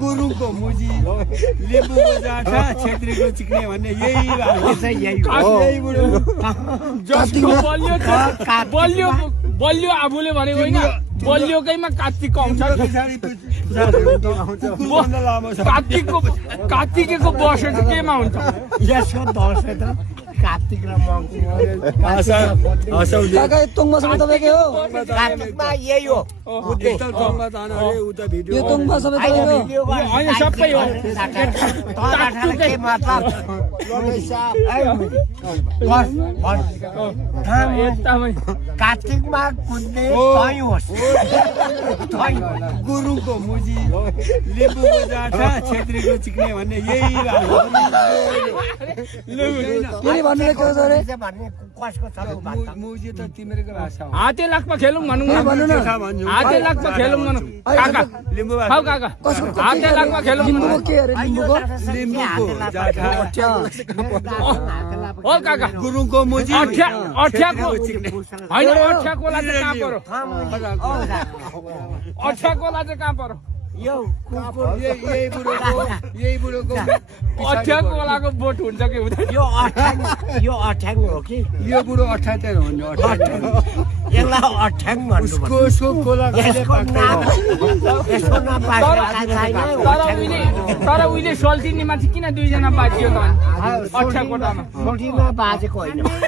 गुरुङको मुजी लिम्बूको जाठा छेत्रीको चिक्ने भन्ने यही बुढो जसको बलियो आफूले भनेको होइन बलियोकैमा कार्तिक आउँछ कार्तिकको वर्ष चाहिँ केमा हुन्छ यसको दसैँ त कार्तिक र काका तोङमासम्म तपाईँकै हो कार्तिकमा यही हो यो तोङमा सबै तपाईँको होइन सबै हो कार्तिकमा कुद्ने होस् गुरुङको मुजी लिम्बूको जाठा छेत्रीको चिक्ने भन्ने यही भन्नु के हो अरे मुजी त तिमीहरूको भाषा हो हाते लाखमा खेलौँ भनौँ न हाते लाखमा खेलौँ भनौँ काका लिम्बू हौ काका हाते लाखमा खेलौँ लिम्बूको के अरे लिम्बूको जाठा हो काका गुरुङको मुजी अठ्याको होइन अठ्याकोला चाहिँ कहाँ पऱ्यो अठ्याकोला चाहिँ कहाँ पऱ्यो यही बुढोको अठ्याकोलाको बोट हुन्छ कि हुँदैन यो अठ्याङ हो कि यो बुढो 78 हो नि यसलाई अठ्याङ भन्नु उसको कोला तर उहिले सल्टिनीमा चाहिँ किन दुईजना बाजियो त अठ्याकोटामा सोल्टीमा बाजेको होइन